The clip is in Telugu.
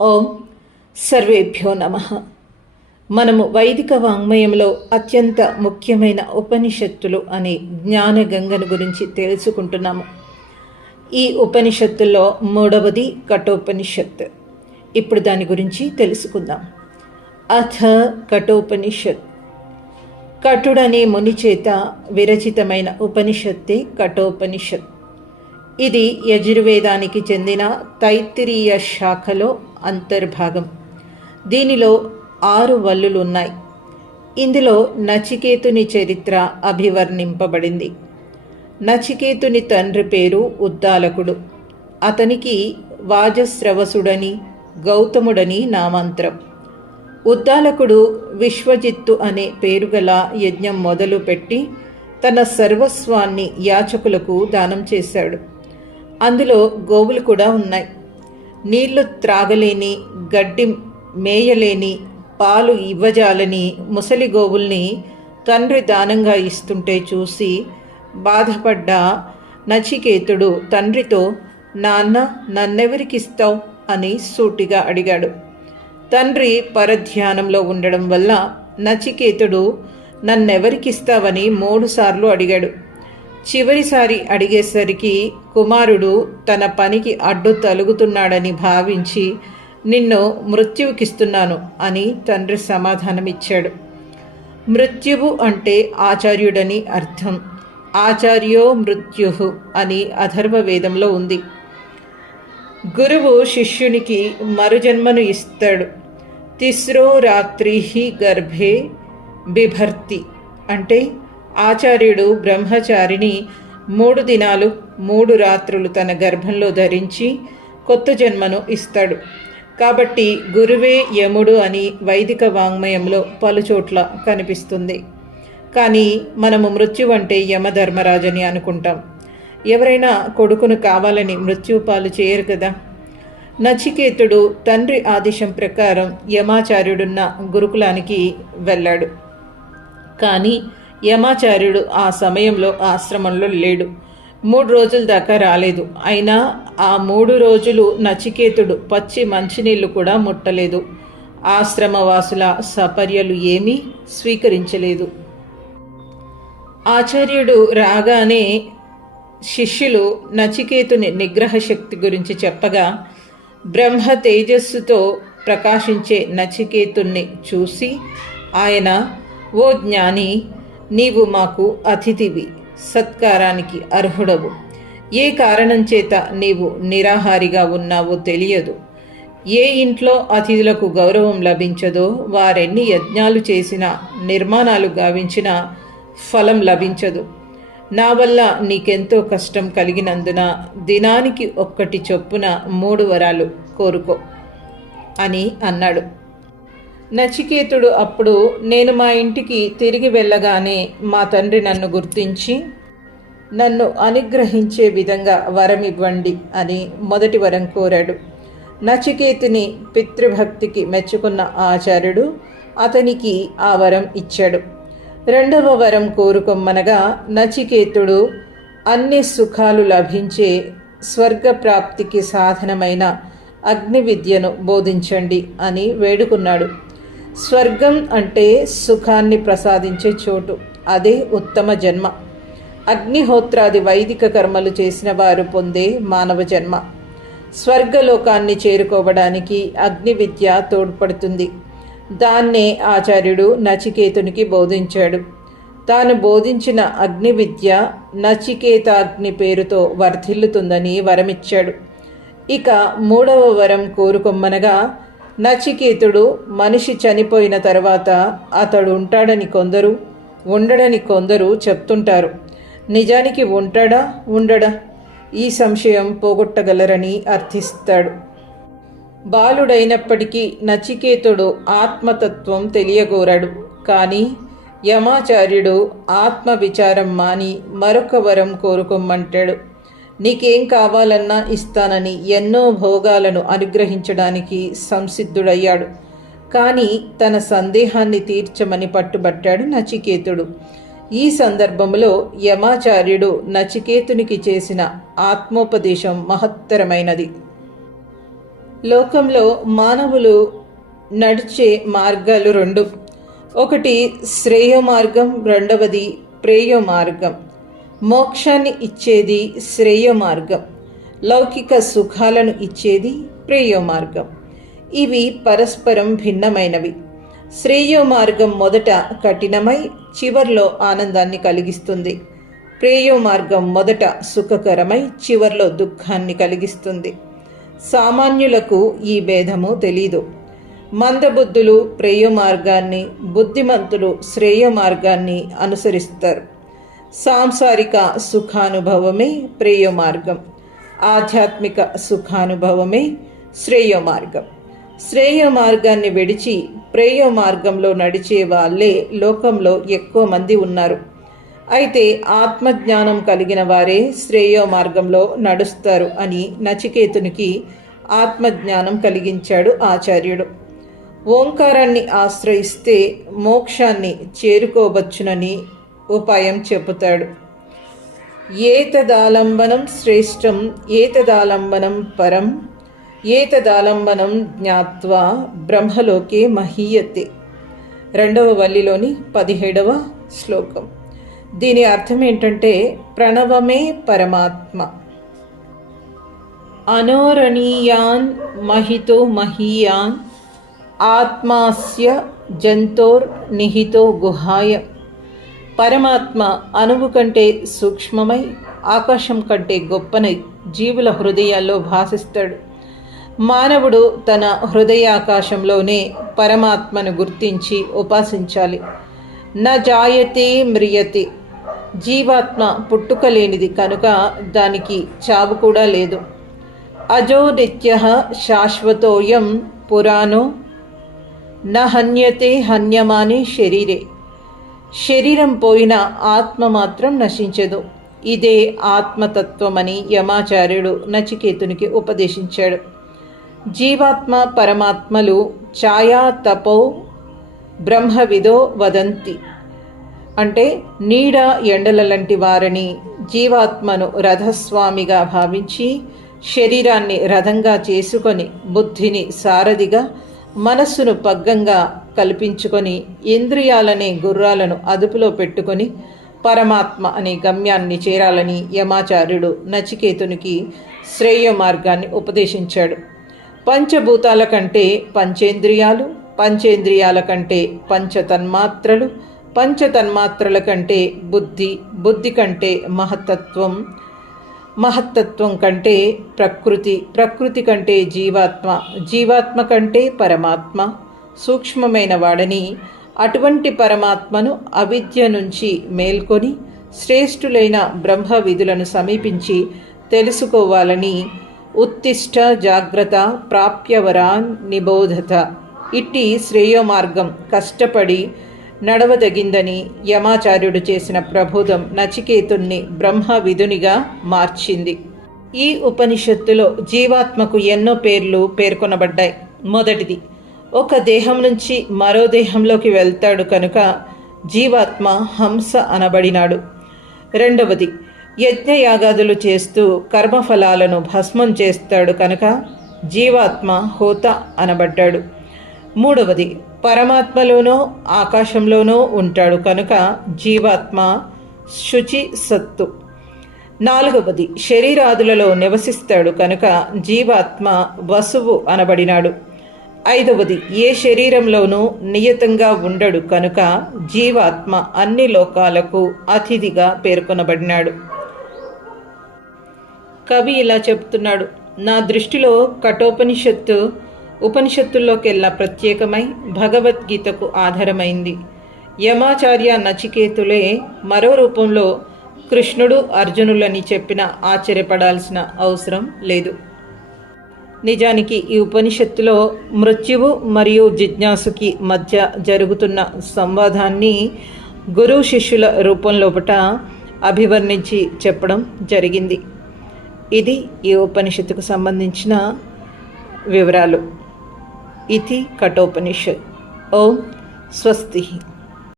ఓం సర్వేభ్యో నమ. మనము వైదిక వాంగ్మయంలో అత్యంత ముఖ్యమైన ఉపనిషత్తులు అనే జ్ఞానగంగను గురించి తెలుసుకుంటున్నాము. ఈ ఉపనిషత్తుల్లో మూడవది కఠోపనిషత్ ఇప్పుడు దాని గురించి తెలుసుకుందాం. అథ కఠోపనిషత్ కటుడనే ముని చేత విరచితమైన ఉపనిషత్తే కఠోపనిషత్ ఇది యజుర్వేదానికి చెందిన తైత్తిరీయ శాఖలో అంతర్భాగం. దీనిలో ఆరు వల్లులు ఉన్నాయి ఇందులో నచికేతుని చరిత్ర అభివర్ణింపబడింది. నచికేతుని తండ్రి పేరు ఉద్దాలకుడు. అతనికి వాజస్రవసుడని గౌతముడని నామంత్రం. ఉద్దాలకుడు విశ్వజిత్తు అనే పేరుగల యజ్ఞం మొదలుపెట్టి తన సర్వస్వాన్ని యాచకులకు దానం చేశాడు. అందులో గోవులు కూడా ఉన్నాయి. నీళ్ళు త్రాగలేని గడ్డి మేయలేని పాలు ఇవ్వజాలని ముసలి గోవుల్ని తండ్రి దానంగా ఇస్తుంటే చూసి బాధపడ్డ నచికేతుడు తండ్రితో నాన్న నన్నెవరికిస్తావు? అని సూటిగా అడిగాడు. తండ్రి పరధ్యానంలో ఉండడం వల్ల నచికేతుడు నన్నెవరికిస్తావని మూడుసార్లు అడిగాడు. చివరిసారి అడిగేసరికి కుమారుడు తన పనికి అడ్డు తలుగుతున్నాడని భావించి నిన్ను మృత్యువుకిస్తున్నాను అని తండ్రి సమాధానమిచ్చాడు. మృత్యువు అంటే ఆచార్యుడని అర్థం. ఆచార్యో మృత్యు అని అథర్వ వేదంలో ఉంది. గురువు శిష్యునికి మరుజన్మను ఇస్తాడు. తిస్రో రాత్రి గర్భే బిభర్తి అంటే ఆచార్యుడు బ్రహ్మచారిని మూడు దినాలు మూడు రాత్రులు తన గర్భంలో ధరించి కొత్త జన్మను ఇస్తాడు. కాబట్టి గురువే యముడు అని వైదిక వాంగ్మయంలో పలుచోట్ల కనిపిస్తుంది. కానీ మనము మృత్యు అంటే యమధర్మరాజని అనుకుంటాం. ఎవరైనా కొడుకును కావాలని మృత్యుపాలు చేయరు కదా? నచికేతుడు తండ్రి ఆదేశం ప్రకారం యమాచార్యుడున్న గురుకులానికి వెళ్ళాడు. కానీ యమాచార్యుడు ఆ సమయంలో ఆశ్రమంలో లేడు. మూడు రోజుల దాకా రాలేదు. అయినా ఆ మూడు రోజులు నచికేతుడు పచ్చి మంచినీళ్ళు కూడా ముట్టలేదు. ఆశ్రమవాసుల సపర్యలు ఏమీ స్వీకరించలేదు. ఆచార్యుడు రాగానే శిష్యులు నచికేతుని నిగ్రహ శక్తి గురించి చెప్పగా బ్రహ్మ తేజస్సుతో ప్రకాశించే నచికేతుణ్ణి చూసి ఆయన ఓ జ్ఞాని నీవు మాకు అతిథివి సత్కారానికి అర్హుడవు. ఏ కారణం చేత నీవు నిరాహారిగా ఉన్నావో తెలియదు. ఏ ఇంట్లో అతిథులకు గౌరవం లభించదో వారెన్ని యజ్ఞాలు చేసినా నిర్మాణాలు గావించినా ఫలం లభించదు. నా వల్ల నీకెంతో కష్టం కలిగినందున దినానికి ఒక్కటి చొప్పున మూడు వరాలు కోరుకో అని అన్నాడు. నచికేతుడు అప్పుడు నేను మా ఇంటికి తిరిగి వెళ్ళగానే మా తండ్రి నన్ను గుర్తించి నన్ను అనుగ్రహించే విధంగా వరం ఇవ్వండి అని మొదటి వరం కోరాడు. నచికేతుని పితృభక్తికి మెచ్చుకున్న ఆచార్యుడు అతనికి ఆ వరం ఇచ్చాడు. రెండవ వరం కోరుకొమ్మనగా నచికేతుడు అన్ని సుఖాలు లభించే స్వర్గప్రాప్తికి సాధనమైన అగ్ని విద్యను బోధించండి అని వేడుకున్నాడు. స్వర్గం అంటే సుఖాన్ని ప్రసాదించే చోటు. అదే ఉత్తమ జన్మ. అగ్నిహోత్రాది వైదిక కర్మలు చేసిన వారు పొందే మానవ జన్మ. స్వర్గలోకాన్ని చేరుకోవడానికి అగ్ని విద్య తోడ్పడుతుంది. దాన్నే ఆచార్యుడు నచికేతునికి బోధించాడు. తాను బోధించిన అగ్ని విద్య నచికేతాగ్ని పేరుతో వర్ధిల్లుతుందని వరమిచ్చాడు. ఇక మూడవ వరం కోరుకొమ్మనగా నచికేతుడు మనిషి చనిపోయిన తర్వాత అతడు ఉంటాడని కొందరు ఉండడని కొందరు చెప్తుంటారు. నిజానికి ఉంటాడా? ఉండడా? ఈ సంశయం పోగొట్టగలరని అర్థిస్తాడు. బాలుడైనప్పటికీ నచికేతుడు ఆత్మతత్వం తెలియగోరాడు. కానీ యమాచార్యుడు ఆత్మ విచారం మాని మరొక వరం కోరుకోమంటాడు నీకేం కావాలన్నా ఇస్తానని ఎన్నో భోగాలను అనుగ్రహించడానికి సంసిద్ధుడయ్యాడు. కానీ తన సందేహాన్ని తీర్చమని పట్టుబట్టాడు నచికేతుడు. ఈ సందర్భంలో యమాచార్యుడు నచికేతునికి చేసిన ఆత్మోపదేశం మహత్తరమైనది. లోకంలో మానవులు నడిచే మార్గాలు రెండు. ఒకటి శ్రేయో మార్గం రెండవది ప్రేయో మార్గం మోక్షాన్ని ఇచ్చేది శ్రేయో మార్గం. లౌకిక సుఖాలను ఇచ్చేది ప్రేయో మార్గం. ఇవి పరస్పరం భిన్నమైనవి. శ్రేయో మార్గం మొదట కఠినమై చివర్లో ఆనందాన్ని కలిగిస్తుంది. ప్రేయో మార్గం మొదట సుఖకరమై చివర్లో దుఃఖాన్ని కలిగిస్తుంది. సామాన్యులకు ఈ భేదము తెలీదు. మందబుద్ధులు ప్రేయో మార్గాన్ని బుద్ధిమంతులు శ్రేయో మార్గాన్ని అనుసరిస్తారు. సాంసారిక సుఖానుభవమే ప్రేయ మార్గం ఆధ్యాత్మిక సుఖానుభవమే శ్రేయ మార్గం శ్రేయ మార్గాన్ని విడిచి ప్రేయ మార్గంలో నడిచే వాళ్ళే లోకంలో ఎక్కువ మంది ఉన్నారు. అయితే ఆత్మజ్ఞానం కలిగిన వారే శ్రేయో మార్గంలో నడుస్తారు అని నచికేతునికి ఆత్మజ్ఞానం కలిగించాడు ఆచార్యుడు. ఓంకారాన్ని ఆశ్రయిస్తే మోక్షాన్ని చేరుకోవచ్చునని ఉపాయం చెబుతాడు. ఏతదాలంబనం శ్రేష్టం ఏతదాలంబనం పరం ఏతదాలంబనం జ్ఞాత్వా బ్రహ్మలోకే మహీయతే. రెండవ వల్లిలోని పదిహేడవ శ్లోకం. దీని అర్థం ఏంటంటే ప్రణవమే పరమాత్మ. అనోరణీయాన్ మహితో మహీయాన్ ఆత్మాస్య జంతోర్ నిహితో గుహాయ. పరమాత్మ అణువు కంటే సూక్ష్మమై ఆకాశం కంటే గొప్పనై జీవుల హృదయాల్లో భాసిస్తాడు. మానవుడు తన హృదయాకాశంలోనే పరమాత్మను గుర్తించి ఉపాసించాలి. నా జాయతే మ్రియతే. జీవాత్మ పుట్టుక లేనిది కనుక దానికి చావు కూడా లేదు. అజో నిత్య శాశ్వతోయం పురాణో. న హన్యతే హన్యమానే శరీరే. శరీరం పోయిన ఆత్మ మాత్రం నశించదు. ఇదే ఆత్మతత్వమని యమాచార్యుడు నచికేతునికి ఉపదేశించాడు. జీవాత్మ పరమాత్మలు ఛాయా తపో బ్రహ్మవిదో వదంతి. అంటే నీడ ఎండల లాంటి వారిని జీవాత్మను రథస్వామిగా భావించి శరీరాన్ని రథంగా చేసుకొని బుద్ధిని సారథిగా మనస్సును పగ్గంగా కల్పించుకొని ఇంద్రియాలనే గుర్రాలను అదుపులో పెట్టుకొని పరమాత్మ అనే గమ్యాన్ని చేరాలని యమాచార్యుడు నచికేతునికి శ్రేయ మార్గాన్ని ఉపదేశించాడు. పంచభూతాల కంటే పంచేంద్రియాలు పంచేంద్రియాల కంటే పంచతన్మాత్రలు పంచతన్మాత్రల కంటే బుద్ధి బుద్ధి కంటే మహతత్వం మహత్తత్వం కంటే ప్రకృతి ప్రకృతి కంటే జీవాత్మ జీవాత్మ కంటే పరమాత్మ సూక్ష్మమైన వాడని అటువంటి పరమాత్మను అవిద్య నుంచి మేల్కొని శ్రేష్ఠులైన బ్రహ్మ విధులను సమీపించి తెలుసుకోవాలని ఉత్తిష్ట జాగ్రత్త ప్రాప్యవరాన్ నిబోధత. ఇట్టి శ్రేయో మార్గం కష్టపడి నడవదగిందని యమాచార్యుడు చేసిన ప్రబోధం నచికేతుణ్ణి బ్రహ్మ విధునిగా మార్చింది. ఈ ఉపనిషత్తులో జీవాత్మకు ఎన్నో పేర్లు పేర్కొనబడ్డాయి. మొదటిది ఒక దేహం నుంచి మరో దేహంలోకి వెళ్తాడు కనుక జీవాత్మ హంస అనబడినాడు. రెండవది యజ్ఞయాగాదులు చేస్తూ కర్మఫలాలను భస్మం చేస్తాడు కనుక జీవాత్మ హోత అనబడ్డాడు. మూడవది పరమాత్మలోనో ఆకాశంలోనో ఉంటాడు కనుక జీవాత్మ శుచి సత్తు. నాలుగవది శరీరాదులలో నివసిస్తాడు కనుక జీవాత్మ వసువు అనబడినాడు. ఐదవది ఏ శరీరంలోనూ నియతంగా ఉండడు కనుక జీవాత్మ అన్ని లోకాలకు అతిథిగా పేర్కొనబడినాడు. కవి ఇలా చెప్తున్నాడు నా దృష్టిలో కఠోపనిషత్తు ఉపనిషత్తుల్లోకెల్లా ప్రత్యేకమై భగవద్గీతకు ఆధారమైంది. యమాచార్య నచికేతులే మరో రూపంలో కృష్ణుడు అర్జునులని చెప్పిన ఆశ్చర్యపడాల్సిన అవసరం లేదు. నిజానికి ఈ ఉపనిషత్తులో మృత్యువు మరియు జిజ్ఞాసుకి మధ్య జరుగుతున్న సంవాదాన్ని గురు శిష్యుల రూపంలోపట అభివర్ణించి చెప్పడం జరిగింది. ఇది ఈ ఉపనిషత్తుకు సంబంధించిన వివరాలు. इति कठोपनिषद। ओम स्वस्ति।